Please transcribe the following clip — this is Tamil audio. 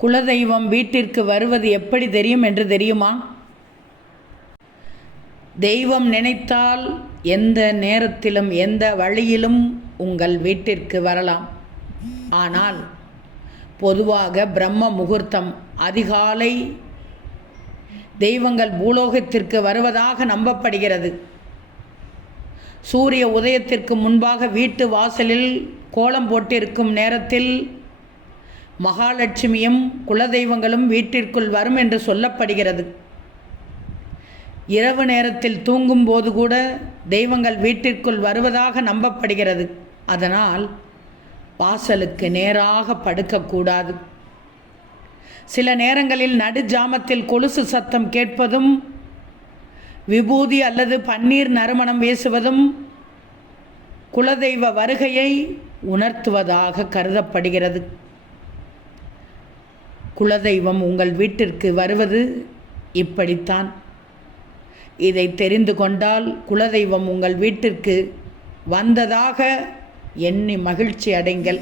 குலதெய்வம் வீட்டிற்கு வருவது எப்படி தெரியும் என்று தெரியுமா? தெய்வம் நினைத்தால் எந்த நேரத்திலும் எந்த வழியிலும் உங்கள் வீட்டிற்கு வரலாம். ஆனால் பொதுவாக பிரம்ம முகூர்த்தம் அதிகாலை தெய்வங்கள் பூலோகத்திற்கு வருவதாக நம்பப்படுகிறது. சூரிய உதயத்திற்கு முன்பாக வீட்டு வாசலில் கோலம் போட்டிருக்கும் நேரத்தில் மகாலட்சுமியும் குலதெய்வங்களும் வீட்டிற்குள் வரும் என்று சொல்லப்படுகிறது. இரவு நேரத்தில் தூங்கும்போது கூட தெய்வங்கள் வீட்டிற்குள் வருவதாக நம்பப்படுகிறது. அதனால் வாசலுக்கு நேராக படுக்கக்கூடாது. சில நேரங்களில் நடுஜாமத்தில் கொலுசு சத்தம் கேட்பதும் விபூதி அல்லது பன்னீர் நறுமணம் வீசுவதும் குலதெய்வ வருகையை உணர்த்துவதாக கருதப்படுகிறது. குலதெய்வம் உங்கள் வீட்டிற்கு வருவது இப்படித்தான். இதை தெரிந்து கொண்டால் குலதெய்வம் உங்கள் வீட்டிற்கு வந்ததாக எண்ணி மகிழ்ச்சி அடைங்கள்.